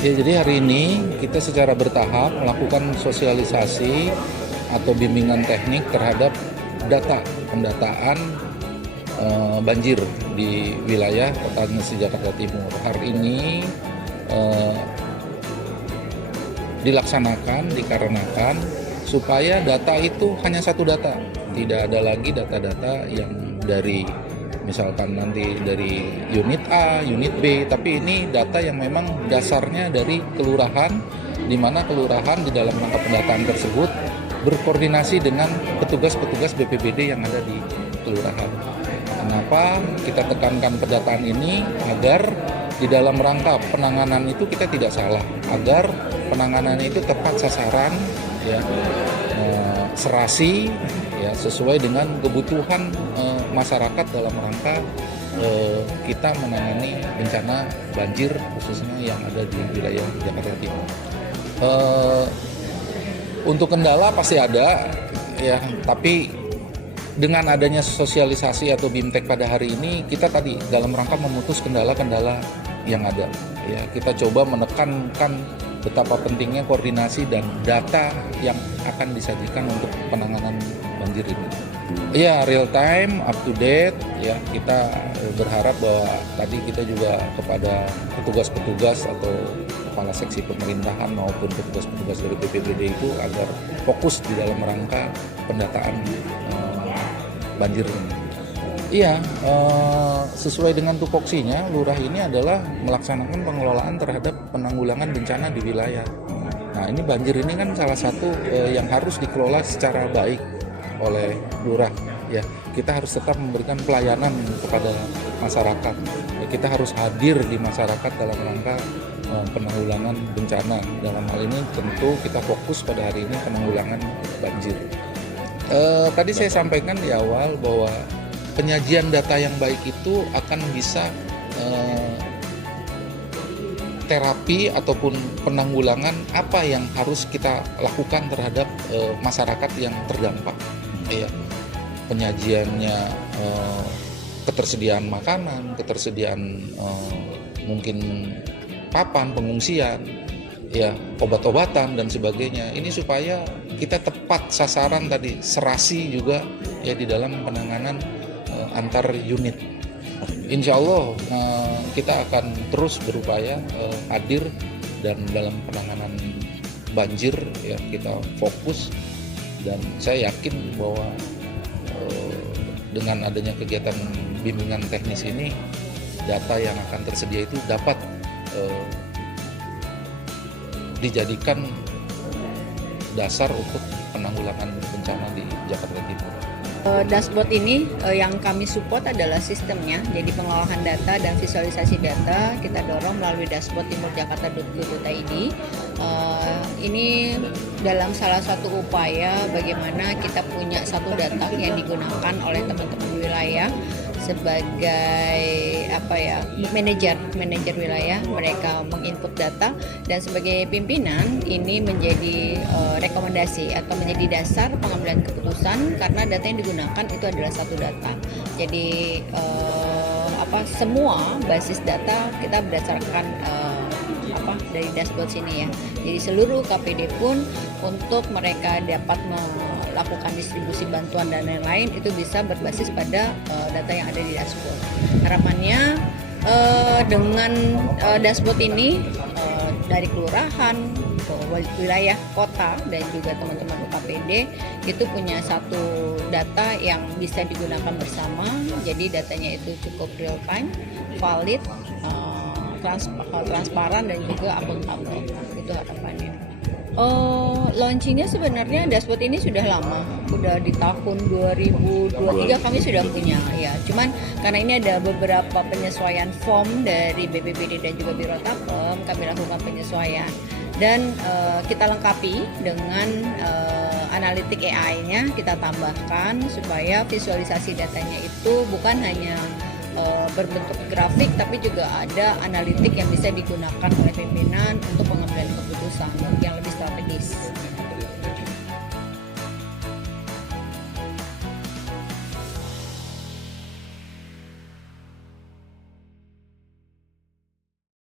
Ya, jadi hari ini kita secara bertahap melakukan sosialisasi atau bimbingan teknik terhadap pendataan banjir di wilayah Kota Aglomerasi Jakarta Timur. Hari ini eh, dilaksanakan dikarenakan supaya data itu hanya satu data, tidak ada lagi data-data yang dari misalkan nanti dari unit A, unit B, tapi ini data yang memang dasarnya dari kelurahan, di mana kelurahan di dalam rangka pendataan tersebut berkoordinasi dengan petugas-petugas BPBD yang ada di kelurahan. Kenapa kita tekankan pendataan ini? Agar di dalam rangka penanganan itu kita tidak salah, agar penanganan itu tepat sasaran, ya, serasi, ya, sesuai dengan kebutuhan masyarakat dalam rangka kita menangani bencana banjir khususnya yang ada di wilayah Jakarta Timur. Untuk kendala pasti ada, ya, tapi dengan adanya sosialisasi atau BIMTEK pada hari ini, kita tadi dalam rangka memutus kendala-kendala yang ada. Ya, kita coba menekankan betapa pentingnya koordinasi dan data yang akan disajikan untuk penanganan banjir ini. Ya, real time, up to date. Ya, kita berharap bahwa tadi kita juga kepada petugas-petugas atau kepala seksi pemerintahan maupun petugas-petugas dari BPBD itu agar fokus di dalam rangka pendataan banjir ini. Iya, sesuai dengan tupoksinya, lurah ini adalah melaksanakan pengelolaan terhadap penanggulangan bencana di wilayah. Nah, ini banjir ini kan salah satu yang harus dikelola secara baik oleh lurah. Ya, kita harus tetap memberikan pelayanan kepada masyarakat. Ya, kita harus hadir di masyarakat dalam rangka penanggulangan bencana. Dalam hal ini tentu kita fokus pada hari ini penanggulangan banjir. Tadi saya sampaikan di awal bahwa penyajian data yang baik itu akan bisa terapi ataupun penanggulangan apa yang harus kita lakukan terhadap masyarakat yang terdampak. Ya, penyajiannya ketersediaan makanan, ketersediaan mungkin papan pengungsian, ya, obat-obatan dan sebagainya. Ini supaya kita tepat sasaran tadi, serasi juga ya di dalam penanganan antar unit. Insya Allah kita akan terus berupaya hadir dan dalam penanganan banjir ya kita fokus, dan saya yakin bahwa dengan adanya kegiatan bimbingan teknis ini data yang akan tersedia itu dapat dijadikan dasar untuk penanggulangan bencana di Jakarta Timur. Dashboard ini yang kami support adalah sistemnya, jadi pengolahan data dan visualisasi data kita dorong melalui dashboard timurjakarta.go.id. Ini dalam salah satu upaya bagaimana kita punya satu data yang digunakan oleh teman-teman wilayah sebagai manajer wilayah. Mereka menginput data dan sebagai pimpinan ini menjadi rekomendasi atau menjadi dasar pengambilan keputusan, karena data yang digunakan itu adalah satu data. Jadi semua basis data kita berdasarkan dari dashboard sini ya. Jadi seluruh KPD pun untuk mereka dapat melakukan distribusi bantuan dan lain-lain itu bisa berbasis pada data yang ada di dashboard. Harapannya dengan dashboard ini dari kelurahan, wilayah kota dan juga teman-teman UKPD itu punya satu data yang bisa digunakan bersama. Jadi datanya itu cukup real time, valid, transparan dan juga akuntabel. Itu harapannya. Launchingnya sebenarnya dashboard ini sudah lama, udah di tahun 2023 kami sudah punya ya. Cuman karena ini ada beberapa penyesuaian form dari BPBD dan juga Biro Tapem, kami lakukan penyesuaian dan kita lengkapi dengan analitik AI-nya, kita tambahkan supaya visualisasi datanya itu bukan hanya berbentuk grafik, tapi juga ada analitik yang bisa digunakan oleh pimpinan untuk pengambilan keputusan yang lebih strategis.